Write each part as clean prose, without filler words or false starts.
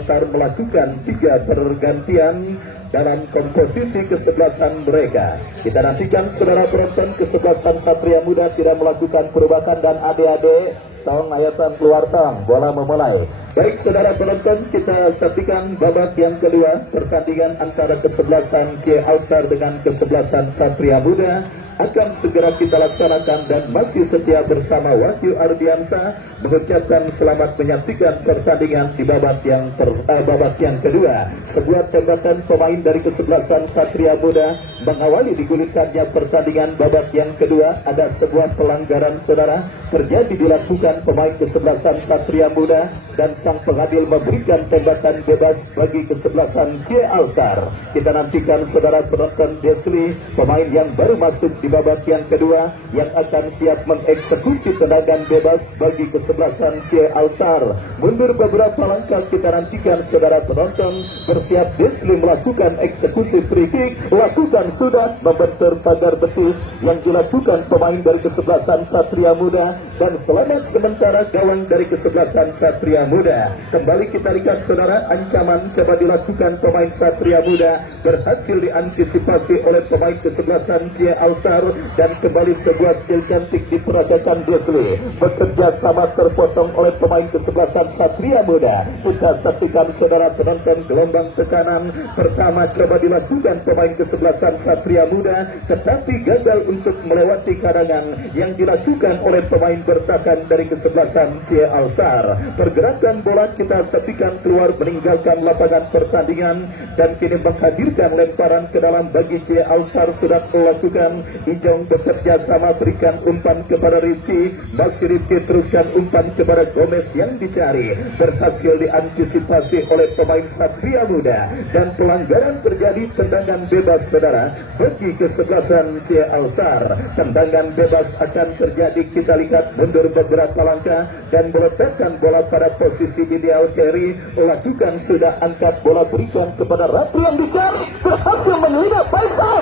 Star melakukan 3 pergantian dalam komposisi kesebelasan mereka. Kita nantikan saudara penonton kesebelasan Satria Muda tidak melakukan perubahan dan adik-adik tong ayatan keluar tong, bola memulai. Baik saudara penonton, kita saksikan babak yang kedua pertandingan antara kesebelasan C All Star dengan kesebelasan Satria Muda akan segera kita laksanakan, dan masih setia bersama Wahyu Ardiansa mengucapkan selamat menyaksikan pertandingan di babak yang kedua. Sebuah tembakan pemain dari kesebelasan Satria Muda mengawali digulirkannya pertandingan babak yang kedua. Ada sebuah pelanggaran saudara terjadi dilakukan pemain kesebelasan Satria Muda, dan sang pengadil memberikan tembakan bebas bagi kesebelasan C All Star. Kita nantikan saudara penonton Desli, pemain yang baru masuk di babak yang kedua, yang akan siap mengeksekusi tendangan bebas bagi kesebelasan C All Star. Mundur beberapa langkah, kita nantikan saudara penonton. Bersiap Desli melakukan eksekusi free kick, lakukan sudah membentur pagar betis yang dilakukan pemain dari kesebelasan Satria Muda, dan selamat sementara gawang dari kesebelasan Satria Muda. Kembali kita lihat saudara, ancaman coba dilakukan pemain Satria Muda berhasil diantisipasi oleh pemain kesebelasan C All Star, dan kembali sebuah skill cantik diperagakan Desli. Bekerja sama terpotong oleh pemain kesebelasan Satria Muda. Kita saksikan saudara penonton, gelombang tekanan pertama coba dilakukan pemain kesebelasan Satria Muda, tetapi gagal untuk melewati karangan yang dilakukan oleh pemain bertahan dari kesebelasan C All Star. Pergerakan bola kita saksikan keluar meninggalkan lapangan pertandingan, dan kini menghadirkan lemparan ke dalam bagi C All Star. Sudah melakukan Ijong bekerja sama berikan umpan kepada Rifki, masih Rifki teruskan umpan kepada Gomez yang dicari, berhasil diantisipasi oleh pemain Satria Muda, dan pelanggaran terjadi. Tendangan bebas saudara bagi kesebelasan C All Star. Tendangan bebas akan terjadi, kita lihat mundur beberapa langkah dan meletakkan bola pada posisi ideal. Carry lakukan sudah, angkat bola berikan kepada Rapli yang dicari, berhasil menyelidap Faisal.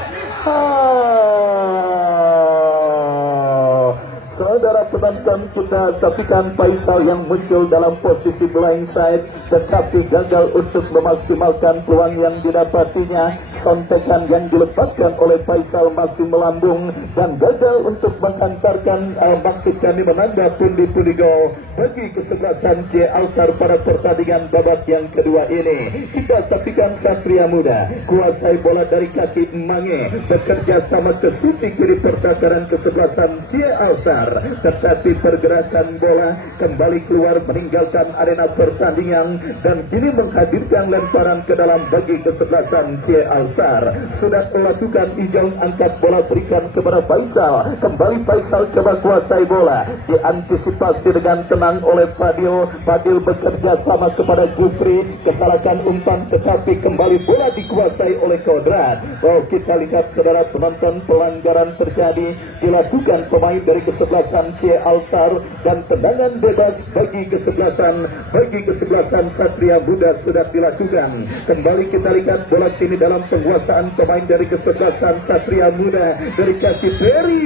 Saudara penonton, kita saksikan Faisal yang muncul dalam posisi blind side, tetapi gagal untuk memaksimalkan peluang yang didapatinya. Sontekan yang dilepaskan oleh Faisal masih melambung, dan gagal untuk menghantarkan maksud kami menambah pundi-pundi gol bagi kesebelasan C All Star pada pertandingan babak yang kedua ini. Kita saksikan Satria Muda kuasai bola dari kaki Mange, bekerja sama ke sisi kiri pertahanan kesebelasan C All Star, tetapi pergerakan bola kembali keluar meninggalkan arena pertandingan, dan kini menghadirkan lemparan ke dalam bagi kesebelasan C All Star. Sudah melakukan Ijong, angkat bola berikan kepada Faisal, kembali Faisal coba kuasai bola, diantisipasi dengan tenang oleh Fadil. Fadil bekerja sama kepada Jupri, kesalahan umpan tetapi kembali bola dikuasai oleh Kodrat. Kita lihat saudara penonton, pelanggaran terjadi dilakukan pemain dari kesebelasan C All Star, dan tendangan bebas bagi kesebelasan Satria Muda sudah dilakukan. Kembali kita lihat bola kini dalam penguasaan pemain dari kesebelasan Satria Muda dari kaki Ferry.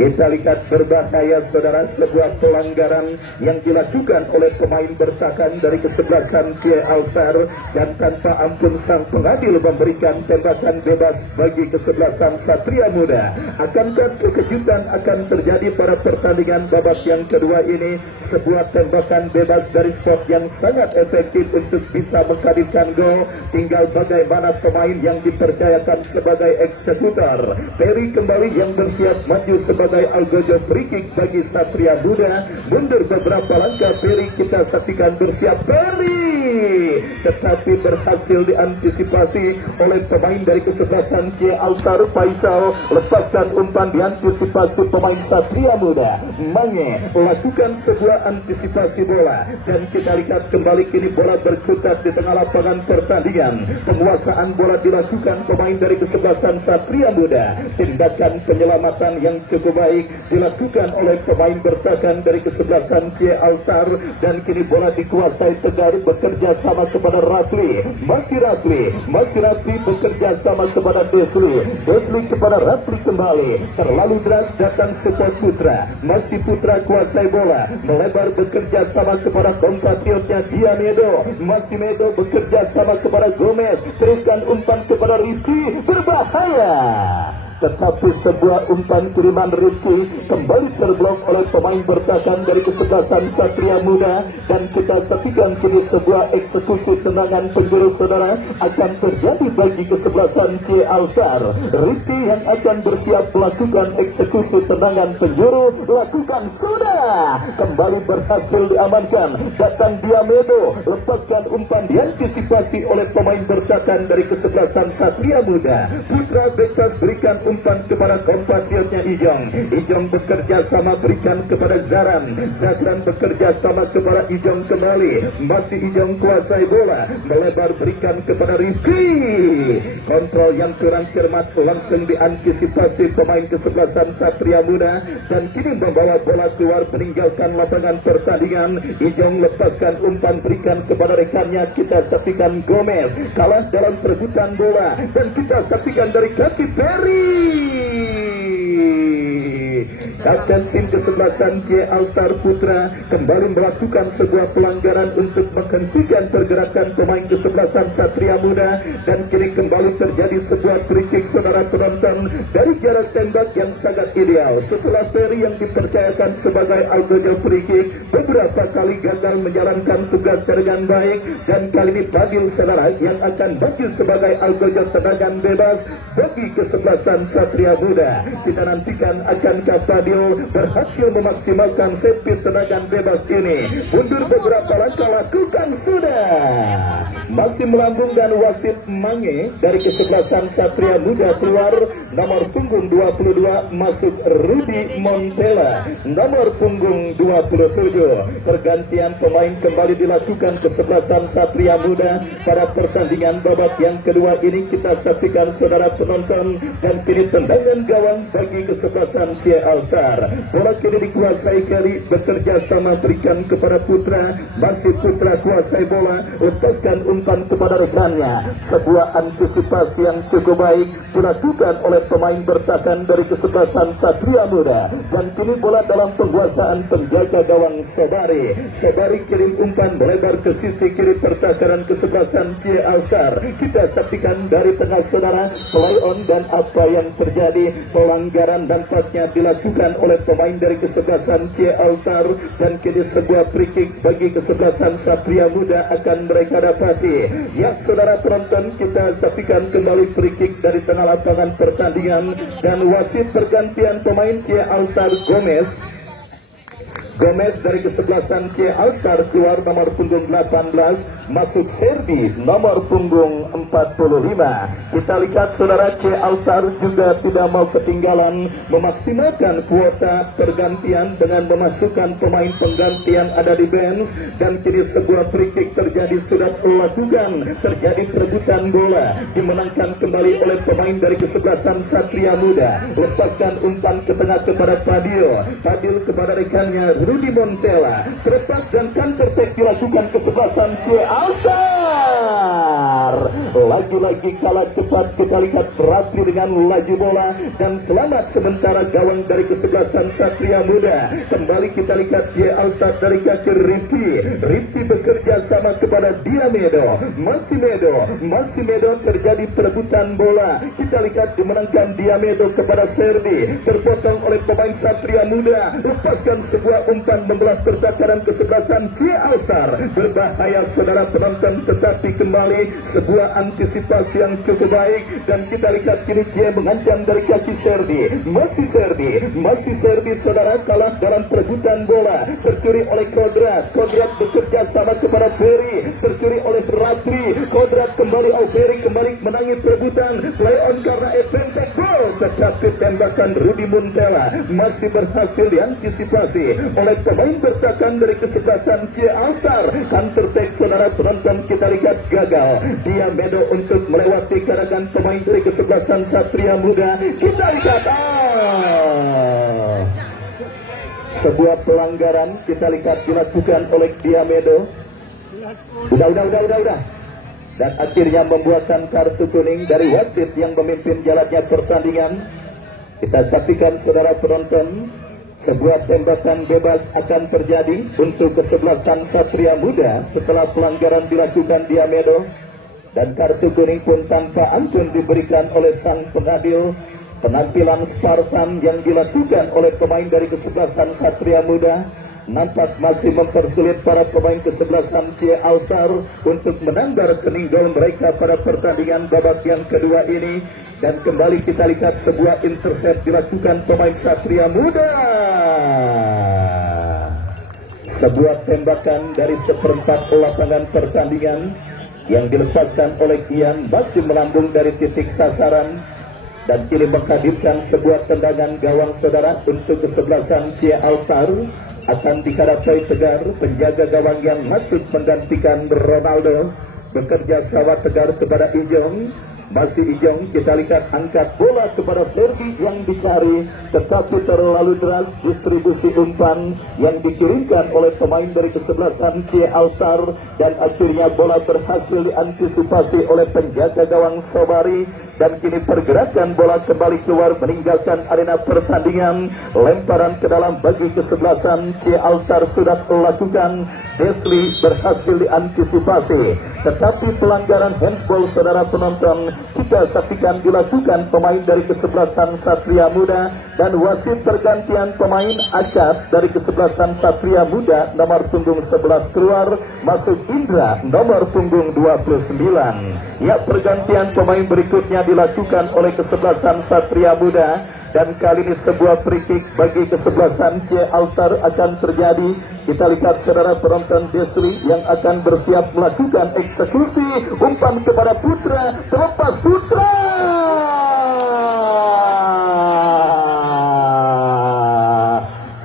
Kita lihat berbahaya saudara, sebuah pelanggaran yang dilakukan oleh pemain bertahan dari kesebelasan C All Star, dan tanpa ampun sang pengadil memberikan tembakan bebas bagi kesebelasan Satria Muda. Akankah kekejutan akan terjadi pada pertandingan babak yang kedua ini? Sebuah tembakan bebas dari spot yang sangat efektif untuk bisa menghadirkan gol. Tinggal bagaimana pemain yang dipercayakan sebagai eksekutor. Ferry kembali yang bersiap maju sebagai Algojo free kick bagi Satria Muda. Mundur beberapa langkah Ferry, kita saksikan bersiap Ferry, tetapi berhasil diantisipasi oleh pemain dari kesebelasan C All Star. Faisal lepaskan umpan, diantisipasi pemain Satria Muda. Mange lakukan sebuah antisipasi bola, dan kita lihat kembali kini bola berkutat di tengah lapangan pertandingan. Penguasaan bola dilakukan pemain dari kesebelasan Satria Muda. Tindakan penyelamatan yang cukup baik dilakukan oleh pemain bertahan dari kesebelasan C All Star, dan kini bola dikuasai Tegar, bekerja sama kepada Rapli, masih Rapli bekerja sama kepada Desli kepada Rapli kembali, terlalu deras datang support Putra, masih Putra kuasai bola, melebar bekerja sama kepada kompatriotnya Diamedo, masih Medo bekerja sama kepada Gomez, teruskan umpan kepada Rifki, berbahaya. Tetapi sebuah umpan kiriman Rifki kembali terblok oleh pemain bertahan dari kesebelasan Satria Muda, dan kita saksikan kini sebuah eksekusi tendangan penjuru saudara akan terjadi bagi kesebelasan C All-Star. Rifki yang akan bersiap melakukan eksekusi tendangan penjuru, lakukan sudah, kembali berhasil diamankan. Datang Diamedo, lepaskan umpan diantisipasi oleh pemain bertahan dari kesebelasan Satria Muda. Putra bebas berikan umpan kepada kompatriotnya Ijong bekerja sama berikan kepada Zaran bekerja sama kepada Ijong kembali, masih Ijong kuasai bola, melebar berikan kepada Rifki, kontrol yang kurang cermat langsung diantisipasi pemain kesebelasan Satria Muda, dan kini membawa bola keluar meninggalkan lapangan pertandingan. Ijong lepaskan umpan berikan kepada rekannya, kita saksikan Gomez kalah dalam perebutan bola, dan kita saksikan dari kaki Perry, kapten tim kesebelasan C All-Star Putra kembali melakukan sebuah pelanggaran untuk menghentikan pergerakan pemain kesebelasan Satria Muda, dan kini kembali terjadi sebuah free kick saudara penonton dari jarak tembak yang sangat ideal. Setelah Perry yang dipercayakan sebagai algojo free kick beberapa kali gagal menjalankan tugas dengan baik, dan kali ini Fadil saudara yang akan bagi sebagai algojo tendangan bebas bagi kesebelasan Satria Muda. Kita nantikan akankah Fadil berhasil memaksimalkan set piece tendangan bebas ini. Mundur beberapa langkah, lakukan sudah, masih melambung, dan wasit Mange dari kesebelasan Satria Muda keluar. Nomor punggung 22 masuk Rudy Montella, nomor punggung 27. Pergantian pemain kembali dilakukan kesebelasan Satria Muda pada pertandingan babak yang kedua ini. Kita saksikan saudara penonton, dan kini tendangan gawang bagi kesebelasan C All-Star. Bola kini dikuasai Kelly, bekerja sama berikan kepada Putra, masih Putra kuasai bola, lepaskan umpan kepada rekannya. Sebuah antisipasi yang cukup baik dilakukan oleh pemain bertahan dari kesebelasan Satria Muda, dan kini bola dalam penguasaan penjaga gawang Sobari kirim umpan melebar ke sisi kiri pertahanan kesebelasan C All-Star. Kita saksikan dari tengah saudara play on, dan apa yang terjadi, pelanggaran dampaknya dilakukan oleh pemain dari kesebelasan C All-Star, dan kini sebuah free kick bagi kesebelasan Satria Muda akan mereka dapati. Ya saudara penonton, kita saksikan kembali free kick dari tengah lapangan pertandingan, dan wasit pergantian pemain C All-Star Gomez dari kesebelasan C All-Star keluar, nomor punggung 18 masuk Serdi, nomor punggung 45. Kita lihat saudara, C All-Star juga tidak mau ketinggalan memaksimalkan kuota pergantian dengan memasukkan pemain penggantian ada di bench, dan kini sebuah free kick terjadi sudah dilakukan, terjadi perebutan bola dimenangkan kembali oleh pemain dari kesebelasan Satria Muda. Lepaskan umpan ke tengah kepada Fadil kepada rekannya Rudy Montella, terlepas dan counter attack dilakukan kesebelasan C All-Star. Lagi-lagi kalah cepat, kita lihat Rapli dengan laju bola, dan selamat sementara gawang dari kesebelasan Satria Muda. Kembali kita lihat C All-Star dari kaki Rifki bekerja sama kepada Diamedo, masih Medo terjadi perebutan bola. Kita lihat dimenangkan Diamedo kepada Serdi, terpotong oleh pemain Satria Muda, lepaskan sebuah umpan membelah pertahanan kesebelasan C All-Star. Berbahaya saudara penonton, tetapi kembali sebuah antisipasi yang cukup baik, dan kita lihat kini C mengancam dari kaki Serdi, masih Serdi saudara, kalah dalam perebutan bola, tercuri oleh Kodrat bekerja sama kepada Perry, tercuri oleh Rapli, Kodrat kembali, Perry kembali menangi perebutan, play on karena efek gol, tetapi tembakan Rudy Montella masih berhasil diantisipasi oleh pemain bertahan dari kesebelasan C All-Star. Counter attack saudara penonton, kita lihat gagal Diamedo untuk melewati karangan pemain dari kesebelasan Satria Muda. Kita lihat sebuah pelanggaran kita lihat dilakukan oleh Diamedo. Udah. Dan akhirnya membuahkan kartu kuning dari wasit yang memimpin jalannya pertandingan. Kita saksikan saudara penonton, sebuah tembakan bebas akan terjadi untuk kesebelasan Satria Muda setelah pelanggaran dilakukan Diamedo. Dan kartu kuning pun tanpa ampun diberikan oleh sang pengadil. Penampilan Spartan yang dilakukan oleh pemain dari kesebelasan Satria Muda nampak masih mempersulit para pemain kesebelasan C All Star untuk menambah rekening gol mereka pada pertandingan babak yang kedua ini. Dan kembali kita lihat sebuah intercept dilakukan pemain Satria Muda. Sebuah tembakan dari seperempat lapangan pertandingan yang dilepaskan oleh Ian masih melambung dari titik sasaran. Dan kini menghadirkan sebuah tendangan gawang saudara untuk kesebelasan C All Star. Akan dikarapai Tegar, penjaga gawang yang masuk menggantikan Ronaldo. Bekerja sama Tegar kepada Ijong. Masih Ijong, kita lihat angkat bola kepada Serbi yang dicari, tetapi terlalu deras distribusi umpan yang dikirimkan oleh pemain dari kesebelasan C All Star. Dan akhirnya bola berhasil diantisipasi oleh penjaga gawang Sobari. Dan kini pergerakan bola kembali keluar meninggalkan arena pertandingan. Lemparan ke dalam bagi kesebelasan C All Star sudah dilakukan. Desli berhasil diantisipasi, tetapi pelanggaran handsball saudara penonton kita saksikan dilakukan pemain dari kesebelasan Satria Muda. Dan wasit pergantian pemain Acat dari kesebelasan Satria Muda, nomor punggung 11 keluar, masuk Indra nomor punggung 29. Ya, pergantian pemain berikutnya dilakukan oleh kesebelasan Satria Muda. Dan kali ini sebuah free kick bagi kesebelasan C All Star akan terjadi. Kita lihat saudara penonton, Desli yang akan bersiap melakukan eksekusi. Umpan kepada Putra, terlepas Putra.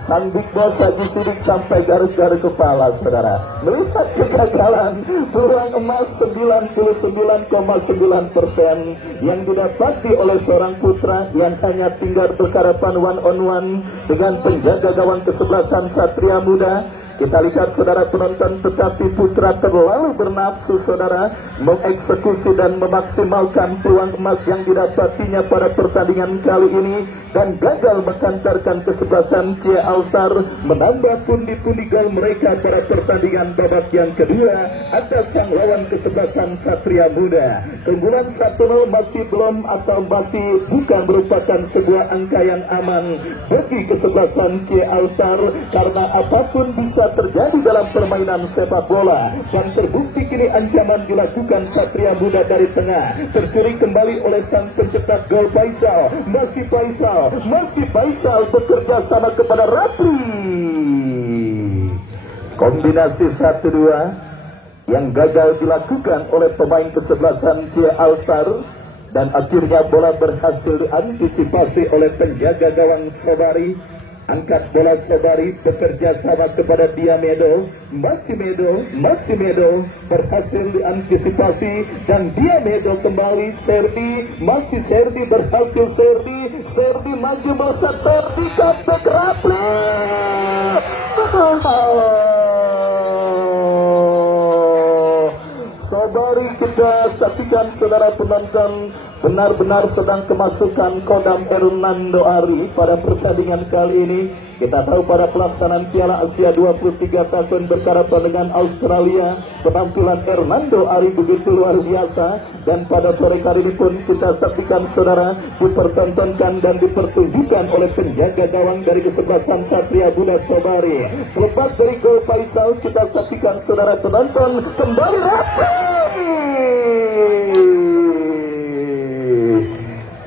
Sang Big Boss Haji Sidik sampai garuk-garuk kepala saudara. Melihat kegagalan peluang emas 99,9% yang didapati oleh seorang Putra yang hanya tinggal berhadapan one on one dengan penjaga gawang kesebelasan Satria Muda. Kita lihat saudara penonton, tetapi Putra terlalu bernafsu saudara mengeksekusi dan memaksimalkan peluang emas yang didapatinya pada pertandingan kali ini. Dan gagal menghantarkan kesebelasan C All Star menambah pundi-pundi gol mereka pada pertandingan babak yang kedua atas sang lawan kesebelasan Satria Muda. Keunggulan 1-0 masih belum atau masih bukan merupakan sebuah angka yang aman bagi kesebelasan C All Star, karena apapun bisa terjadi dalam permainan sepak bola. Dan terbukti kini ancaman dilakukan Satria Muda dari tengah, tercuri kembali oleh sang pencetak gol Faisal. Masih Faisal bekerja sama kepada Rapli. Kombinasi 1-2 yang gagal dilakukan oleh pemain kesebelasan C All Star. Dan akhirnya bola berhasil diantisipasi oleh penjaga gawang Sobari. Angkat bola Sobari bekerja sama kepada Diamedo. Masih Medo berhasil diantisipasi. Dan Diamedo kembali, Serdi, masih Serdi berhasil, Serdi maju melesat, Serdi kontak Rapli. Sobari kita saksikan saudara penonton, benar-benar sedang kemasukan kodam Hernando Ari pada pertandingan kali ini. Kita tahu pada pelaksanaan Piala Asia 23 tahun berhadapan dengan Australia, penampilan Hernando Ari begitu luar biasa. Dan pada sore kali ini pun kita saksikan saudara dipertontonkan dan dipertunjukkan oleh penjaga gawang dari kesebelasan Satria Muda Sobari. Lepas dari gol Faisal, kita saksikan saudara penonton kembali Rapli.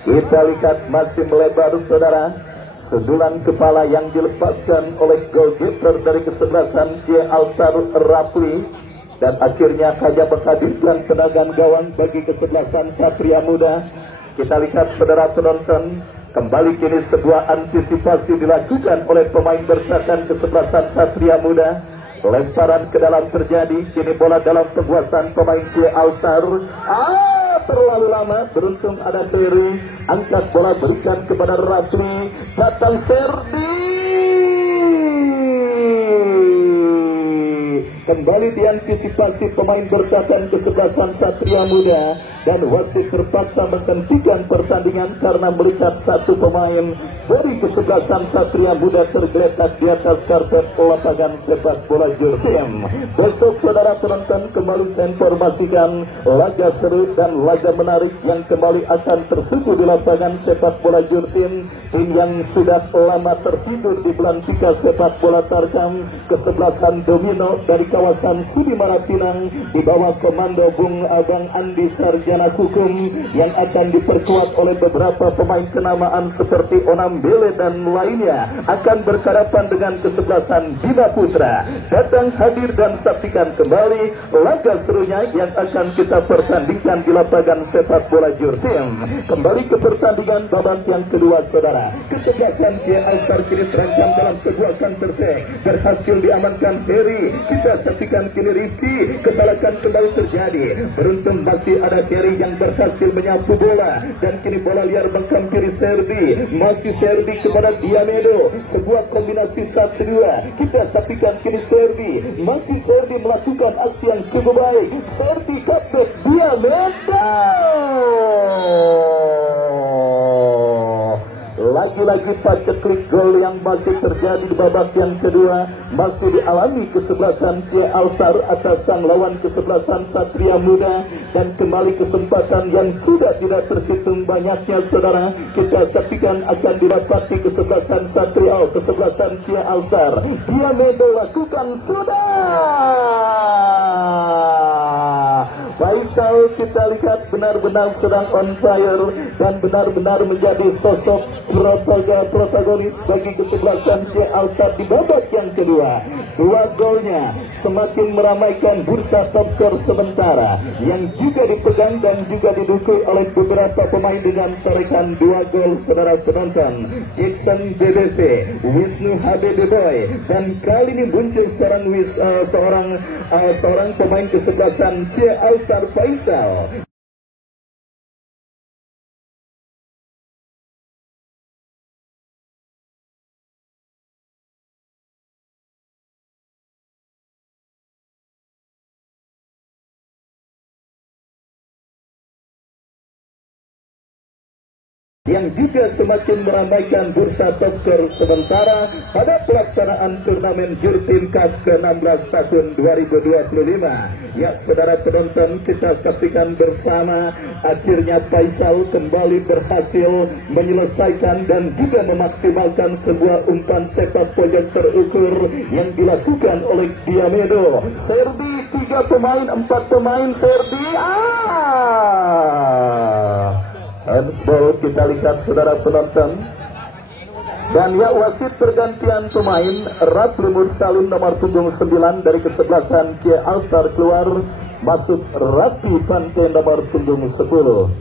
Kita lihat masih melebar saudara, sedulan kepala yang dilepaskan oleh goalkeeper dari kesebelasan C All Star Rapli. Dan akhirnya hanya menghadirkan tendangan gawang bagi kesebelasan Satria Muda. Kita lihat saudara penonton, kembali kini sebuah antisipasi dilakukan oleh pemain bertahan kesebelasan Satria Muda. Lemparan ke dalam terjadi, kini bola dalam penguasaan pemain C All Star. Terlalu lama, beruntung ada Ferry. Angkat bola berikan kepada Rapli. Datang Serdi. Kembali diantisipasi pemain bertahan kesebelasan Satria Muda, dan wasit terpaksa menghentikan pertandingan karena melihat satu pemain dari kesebelasan Satria Muda tergeletak di atas karpet lapangan sepak bola Jurtim. Besok saudara penonton kembali saya informasikan laga seru dan laga menarik yang kembali akan tersuguh di lapangan sepak bola Jurtim. Tim yang sudah lama tertidur di belantika sepak bola Tarkam, kesebelasan Domino dari kawasan Sudimara Pinang di bawah komando Bung Abang Andi Sarjana Hukum yang akan diperkuat oleh beberapa pemain kenamaan seperti Onam Bele dan lainnya, akan berhadapan dengan kesebelasan Bima Putra. Datang, hadir dan saksikan kembali laga serunya yang akan kita pertandingkan di lapangan sepak bola Jurtim. Kembali ke pertandingan babak yang kedua saudara. Kesebelasan C Alstar kini terancam dalam sebuah counter attack, berhasil diamankan Heri. Kita saksikan kini Rifki, kesalahan kembali terjadi. Beruntung masih ada Heri yang berhasil menyapu bola, dan kini bola liar menghampiri Serbi. Masih Serbi kepada Diamedo, sebuah kombinasi 1-2. Kita saksikan kini Serbi, masih Serbi melakukan aksi yang cukup baik. Serbi cutback Diamedo, lagi-lagi paceklik gol yang masih terjadi di babak yang kedua, masih dialami kesebelasan C Alstar atas sang lawan kesebelasan Satria Muda. Dan kembali kesempatan yang sudah tidak terhitung banyaknya saudara, kita saksikan akan didapati kesebelasan Satria, kesebelasan C Alstar. Diamedo lakukan Faisal kita lihat benar-benar sedang on fire dan benar-benar menjadi sosok protagonis bagi kesebelasan C Alstar di babak yang kedua. Dua golnya semakin meramaikan bursa top skor sementara yang juga dipegang dan juga didukung oleh beberapa pemain dengan torehan 2 gol saudara penonton. Jackson BBP, Wisnu HBB Boy, dan kali ini muncul seorang pemain kesebelasan C Alstar Faisal. Yang juga semakin meramaikan bursa top skor sementara pada pelaksanaan turnamen Jurtim Cup ke-16 tahun 2025. Ya saudara penonton, kita saksikan bersama akhirnya Faisal kembali berhasil menyelesaikan dan juga memaksimalkan sebuah umpan sepak pojok terukur yang dilakukan oleh Diamedo. Serbi 3 pemain, 4 pemain Serbi. Handsball kita lihat saudara penonton. Dan ya wasit pergantian pemain, Rapli Mursalin nomor punggung 9 dari kesebelasan C Alstar keluar, masuk Rapi Pante nomor punggung 10.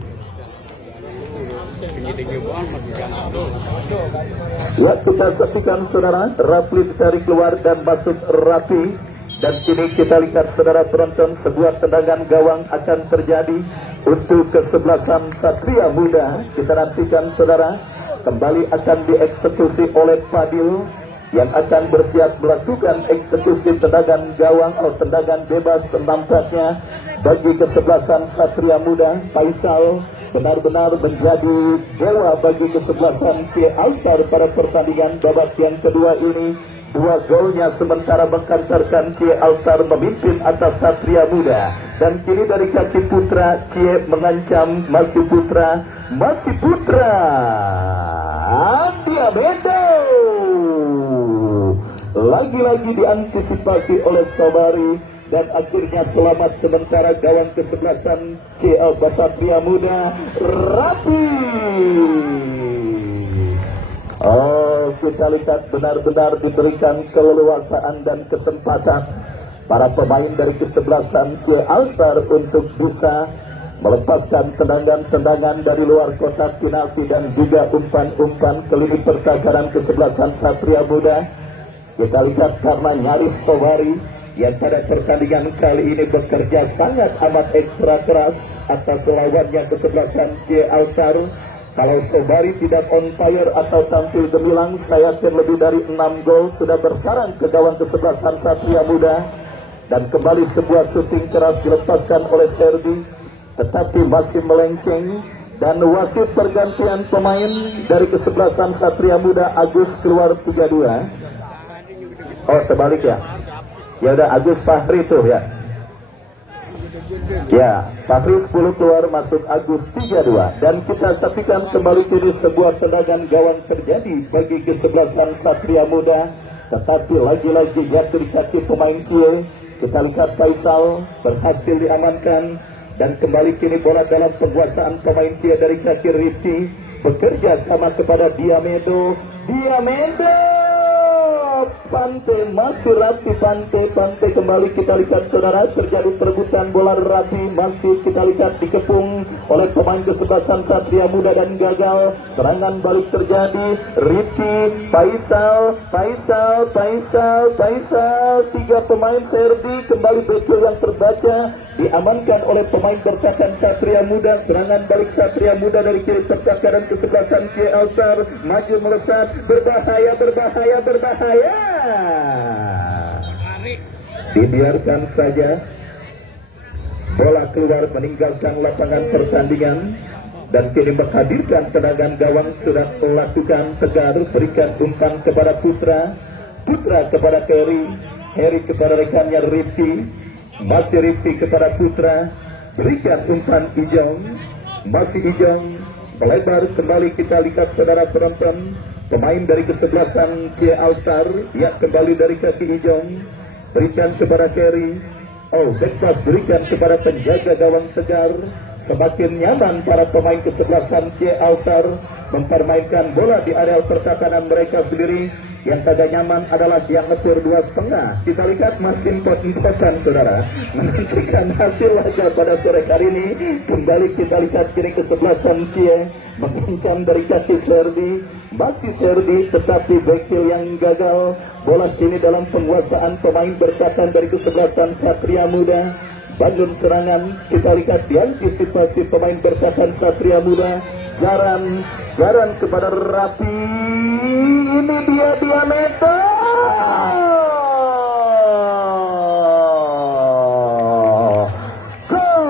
Ya kita saksikan saudara, Rapli ditarik keluar dan masuk Rapi. Dan kini kita lihat saudara penonton, sebuah tendangan gawang akan terjadi untuk kesebelasan Satria Muda. Kita nantikan saudara, kembali akan dieksekusi oleh Fadil yang akan bersiap melakukan eksekusi tendangan gawang atau tendangan bebas nampaknya bagi kesebelasan Satria Muda. Faisal benar-benar menjadi dewa bagi kesebelasan C Alstar pada pertandingan babak yang kedua ini. 2 golnya sementara mengkantarkan C Alstar memimpin atas Satria Muda. Dan kini dari kaki putra, C mengancam, masih putra Diamedo. Lagi-lagi diantisipasi oleh Sobari dan akhirnya selamat sementara gawang kesebelasan C Satria Muda, Rapi. Kita lihat benar-benar diberikan keleluasaan dan kesempatan para pemain dari kesebelasan C Alstar untuk bisa melepaskan tendangan-tendangan dari luar kotak penalti dan juga umpan-umpan ke lini pertahanan kesebelasan Satria Muda. Kita lihat karena nyaris Sobari yang pada pertandingan kali ini bekerja sangat amat ekstra keras atas lawannya kesebelasan C Alstar. Kalau Sobari tidak on fire atau tampil gemilang, saya yakin lebih dari 6 gol sudah bersarang ke gawang kesebelasan Satria Muda. dan kembali sebuah syuting keras dilepaskan oleh Serdi, tetapi masih melenceng, dan wasit pergantian pemain dari kesebelasan Satria Muda. Agus keluar 32. Oh, terbalik ya. Ya udah, Agus Fahri tuh ya. Ya, Fahri 10 keluar, masuk Agus 32. Dan kita saksikan kembali kini sebuah tendangan gawang terjadi bagi kesebelasan Satria Muda, tetapi lagi-lagi jatuh di kaki pemain Cie. Kita lihat Faisal berhasil diamankan, dan kembali kini bola dalam penguasaan pemain Cie dari kaki Rifki, bekerja sama kepada Diamedo. Pantai masih rapi, pantai kembali kita lihat saudara, terjadi perebutan bola rapi, masih kita lihat dikepung oleh pemain kesebelasan Satria Muda dan gagal. Serangan balik terjadi, Rifki, Faisal, 3 pemain Serdi, kembali betul yang terbaca, diamankan oleh pemain bertahan Satria Muda. Serangan balik Satria Muda dari kiri pertahanan kesebelasan Cie Alstar, maju melesat, berbahaya. Dibiarkan saja bola keluar meninggalkan lapangan pertandingan, dan kini menghadirkan tendangan gawang. Sudah lakukan Tegar, berikan umpan kepada Putra kepada Heri kepada rekannya Rifki, masih Rifki kepada Putra, berikan umpan Ijong, masih Ijong melebar. Kembali kita lihat saudara penonton, pemain dari kesebelasan Cie Alstar, ya, kembali dari kaki Ijong, berikan kepada Kerry. Oh, bebas, berikan kepada penjaga gawang Tegar. Semakin nyaman para pemain kesebelasan Cie Alstar mempermainkan bola di areal pertahanan mereka sendiri. Yang kagak nyaman adalah yang ngetur 2,5. Kita lihat masih import-importan saudara, menentukan hasil laga pada sore hari ini. Kembali kita lihat kini kesebelasan Cie mengancam dari kaki Serdi, masih Serdi, tetapi bekil yang gagal. Bola kini dalam penguasaan pemain bertahan dari kesebelasan Satria Muda. Bangun serangan, kita lihat diantisipasi pemain bertahan Satria Muda. Jaran kepada Rapi, ini dia Diamedo. Gol.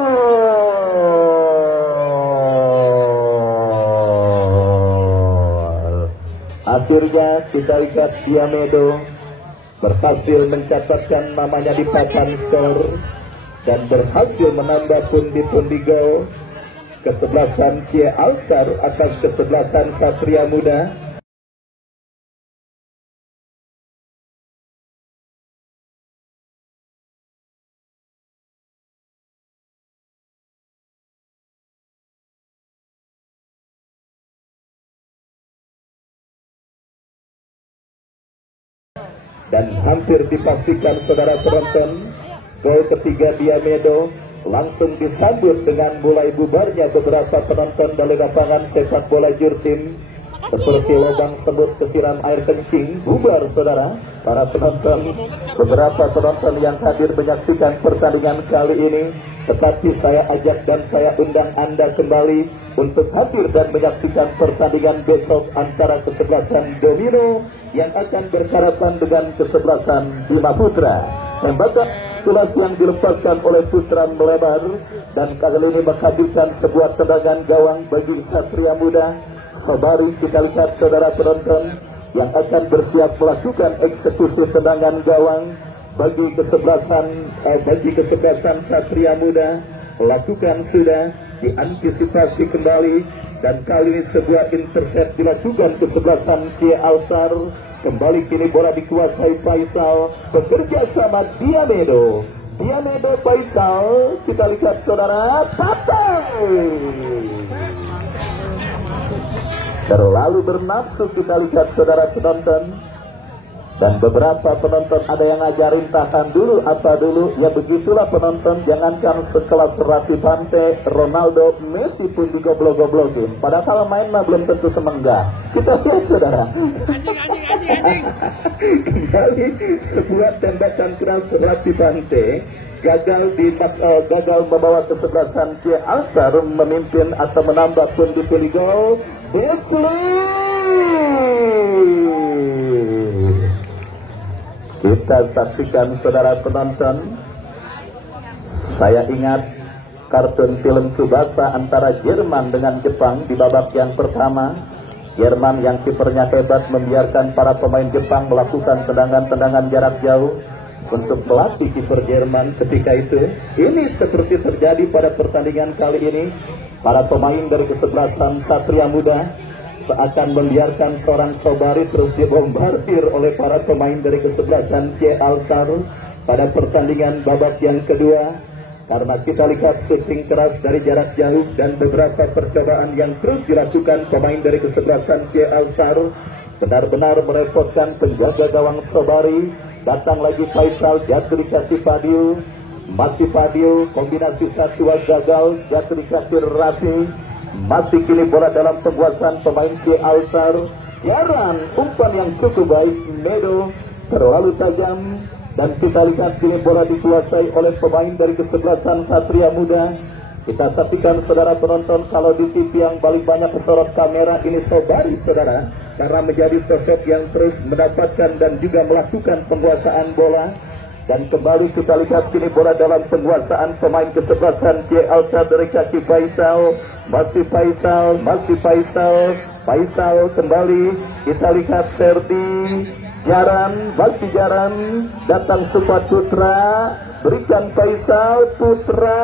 Akhirnya kita lihat Diamedo berhasil mencatatkan namanya di papan skor dan berhasil menambah pundi-pundi gol kesebelasan Cie Alstar atas kesebelasan Satria Muda. Dan hampir dipastikan saudara penonton, gol ketiga Diamedo langsung disambut dengan mulai bubarnya beberapa penonton dari lapangan sepak bola Jurtim. Seperti lubang semut kesiram air kencing, bubar saudara para penonton. Beberapa penonton yang hadir menyaksikan pertandingan kali ini, tetapi saya ajak dan saya undang Anda kembali untuk hadir dan menyaksikan pertandingan besok antara kesebelasan Domino yang akan berhadapan dengan kesebelasan Bima Putra. Tembakan tulas yang dilepaskan oleh Putra melebar, dan kali ini menghadirkan sebuah tendangan gawang bagi Satria Muda. Sobari kita lihat saudara penonton yang akan bersiap melakukan eksekusi tendangan gawang bagi kesebelasan Satria Muda. Lakukan sudah, diantisipasi kembali, dan kali ini sebuah intercept dilakukan kesebelasan Cie Alstar. Kembali kini bola dikuasai Faisal, bekerja sama Diamedo Faisal. Kita lihat saudara, patah terlalu bernafsu, kita lihat saudara penonton. Dan beberapa penonton ada yang ngajarin tahan dulu, apa dulu. Ya begitulah penonton, jangankan sekelas Rati Pante, Ronaldo, Messi pun digoblok-goblokin. Padahal main mah belum tentu semenggah. Kita lihat saudara. Kembali sebuah tembakan keras Rati Pante gagal membawa kesebelasan Cie Alstar memimpin atau menambah pundi-pundi gol. Desli, kita saksikan saudara penonton Saya ingat kartun film Tsubasa antara Jerman dengan Jepang di babak yang pertama. Jerman yang kipernya hebat membiarkan para pemain Jepang melakukan tendangan-tendangan jarak jauh untuk melatih kiper Jerman ketika itu. Ini seperti terjadi pada pertandingan kali ini. Para pemain dari kesebelasan Satria Muda seakan membiarkan seorang Sobari terus dibombardir oleh para pemain dari kesebelasan C All Star pada pertandingan babak yang kedua. Karena kita lihat syuting keras dari jarak jauh dan beberapa percobaan yang terus dilakukan pemain dari kesebelasan C All Star benar-benar merepotkan penjaga gawang Sobari. Datang lagi Faisal, jatuh di kaki Fadil, masih Fadil, kombinasi satu gagal, jatuh di kaki Rafi, masih kini bola dalam penguasaan pemain C All Star. Jaran, umpan yang cukup baik, Medo terlalu tajam. Dan kita lihat kini bola dikuasai oleh pemain dari kesebelasan Satria Muda. Kita saksikan saudara penonton, kalau di TV yang paling banyak kesorot kamera ini Sobari saudara, karena menjadi sosok yang terus mendapatkan dan juga melakukan penguasaan bola. Dan kembali kita lihat kini bola dalam penguasaan pemain kesebelasan C All Star dari kaki Faisal. Masih Faisal, masih Faisal, Faisal kembali. Kita lihat Serdi, Jaran, masih Jaran, datang Supat Putra, berikan Faisal, Putra.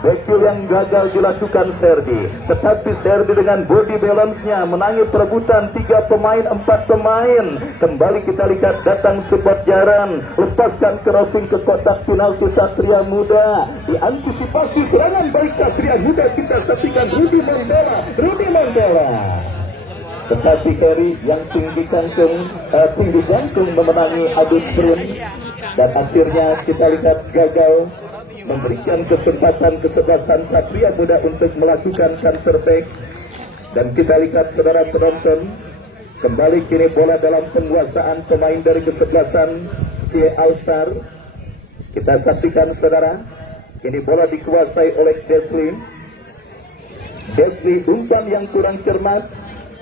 Bekil yang gagal dilakukan Serdi, tetapi Serdi dengan body balance-nya menangi perebutan 3 pemain, 4 pemain. Kembali kita lihat datang Supat Jaran, lepaskan crossing ke kotak penalti Satria Muda. Diantisipasi serangan balik Satria Muda, kita saksikan Rudi Mandela. Tetapi Heri yang tinggi jantung memenangi adu sprint. Dan akhirnya kita lihat gagal memberikan kesempatan kesebelasan Satria Muda untuk melakukan counter back. Dan kita lihat saudara penonton, kembali kini bola dalam penguasaan pemain dari kesebelasan C All Star. Kita saksikan saudara, kini bola dikuasai oleh Desli, umpan yang kurang cermat.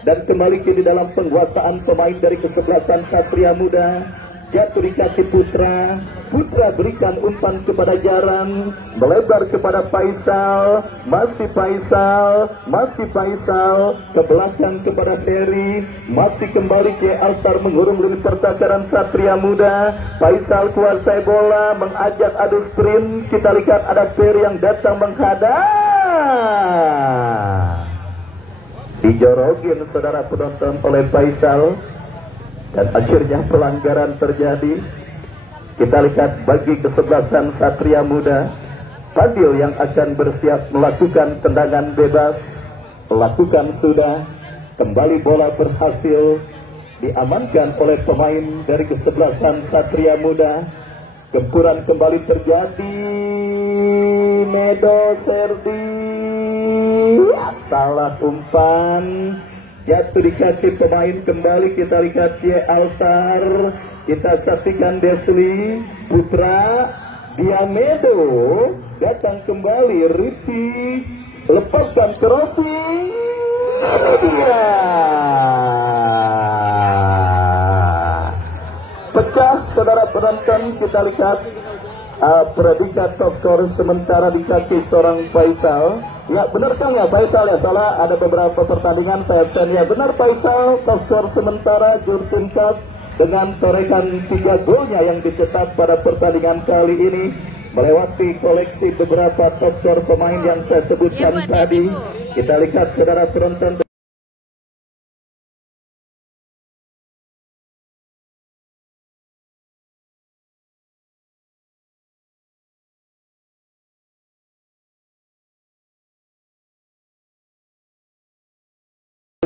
Dan kembali kini dalam penguasaan pemain dari kesebelasan Satria Muda. Jatuh di kaki Putra, Putra berikan umpan kepada Jaran, melebar kepada Faisal, masih Faisal, masih Faisal, ke belakang kepada Ferry, masih kembali C All Star mengurung lini pertahanan Satria Muda. Faisal kuasai bola, mengajak adu sprint. Kita lihat ada Ferry yang datang menghadang, dijorogin saudara penonton oleh Faisal. Dan akhirnya pelanggaran terjadi. Kita lihat bagi kesebelasan Satria Muda, Fadil yang akan bersiap melakukan tendangan bebas. Lakukan sudah. Kembali bola berhasil diamankan oleh pemain dari kesebelasan Satria Muda. Gempuran kembali terjadi. Medo Serdi, salah umpan, jatuh di kaki pemain. Kembali kita lihat C All Star. Kita saksikan Desli, Putra, Diamedo, datang kembali Riti, lepaskan crossing. Ini dia, pecah saudara penonton. Kita lihat predikat top skor sementara di kaki seorang Faisal. Ya benar kan ya Faisal ya, salah ada beberapa pertandingan saya absen ya. Benar Faisal, top skor sementara Jurtin Cup dengan torehan 3 golnya yang dicetak pada pertandingan kali ini, melewati koleksi beberapa top skor pemain yang saya sebutkan tadi. Kita lihat saudara penonton.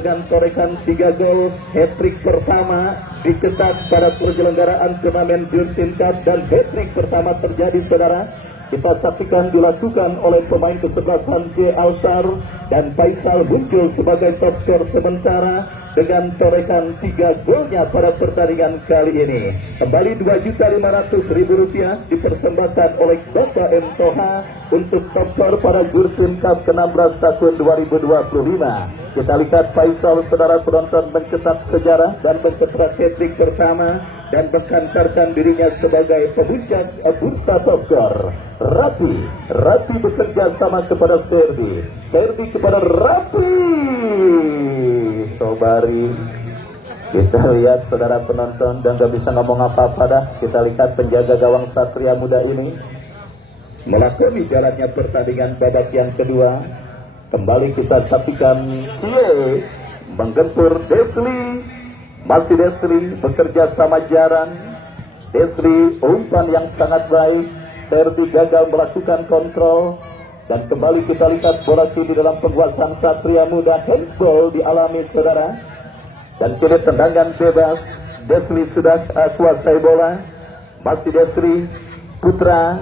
Dengan torehan 3 gol, hat-trick pertama dicetak pada penyelenggaraan turnamen Jurtin Cup, dan hat-trick pertama terjadi saudara. Kita saksikan dilakukan oleh pemain kesebelasan C All Star, dan Faisal muncul sebagai top skor sementara dengan torehan 3 golnya pada pertandingan kali ini. Kembali Rp2.500.000 dipersembahkan oleh Bapak M. Toha untuk top skor pada Jurtin Cup ke-16 tahun 2025. Kita lihat Faisal saudara penonton mencetak sejarah dan mencetak hat-trick pertama dan mengkantarkan dirinya sebagai pemuncak bursa top skor. Rapi bekerja sama kepada Serbi kepada Rapi. Sobari, kita lihat saudara penonton dan gak bisa ngomong apa-apa dah. Kita lihat penjaga gawang Satria Muda ini melakoni jalannya pertandingan babak yang kedua. Kembali kita saksikan Cie menggempur Desli. Masih Desli bekerja sama Jaran. Desli umpan yang sangat baik. Serbi gagal melakukan kontrol. Dan kembali kita lihat bola kini dalam penguasaan Satria Muda. Handsball dialami saudara. Dan kini tendangan bebas. Desli sudah kuasai bola. Masih Desli. Putra.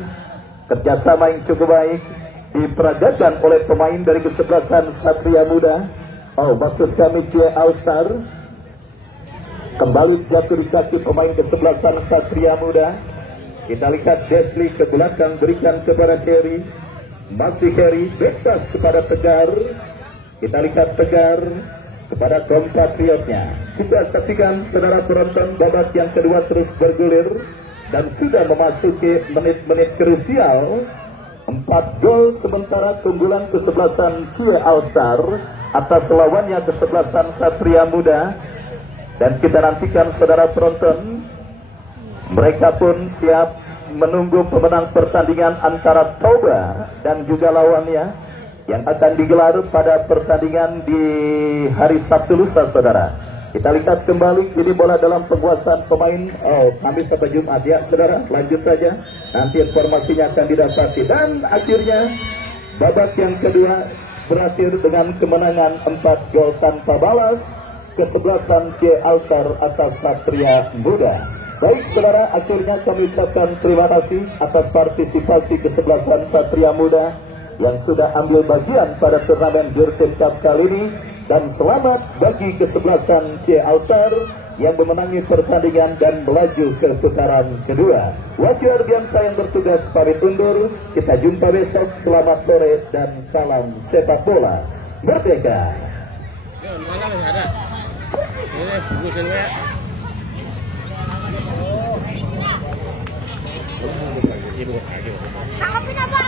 Kerjasama yang cukup baik. Diperagakan oleh pemain dari kesebelasan Satria Muda. Oh, maksud kami Cie All-Star. Kembali jatuh di kaki pemain kesebelasan Satria Muda. Kita lihat Desli ke belakang berikan kepada Heri. Masih Heri bebas kepada Tegar. Kita lihat Tegar kepada kompatriotnya. Kita saksikan saudara penonton babak yang kedua terus bergulir dan sudah memasuki menit-menit krusial. 4 gol sementara keunggulan kesebelasan Cie All-Star atas lawannya kesebelasan Satria Muda. Dan kita nantikan saudara penonton, mereka pun siap menunggu pemenang pertandingan antara Toba dan juga lawannya yang akan digelar pada pertandingan di hari Sabtu lusa saudara. Kita lihat kembali kini bola dalam penguasaan pemain Kamis sampai Jumat ya saudara. Lanjut saja, nanti informasinya akan didapati. Dan akhirnya babak yang kedua berakhir dengan kemenangan 4 gol tanpa balas kesebelasan Cie All-Star atas Satria Muda. Baik saudara, akhirnya kami ucapkan terima kasih atas partisipasi kesebelasan Satria Muda yang sudah ambil bagian pada turnamen Jurtin Cup kali ini. Dan selamat bagi kesebelasan Cie All-Star yang memenangi pertandingan dan melaju ke putaran kedua. Wakil Ardiansa yang bertugas pamit undur. Kita jumpa besok. Selamat sore dan salam sepak bola merdeka. Tangkapin apa?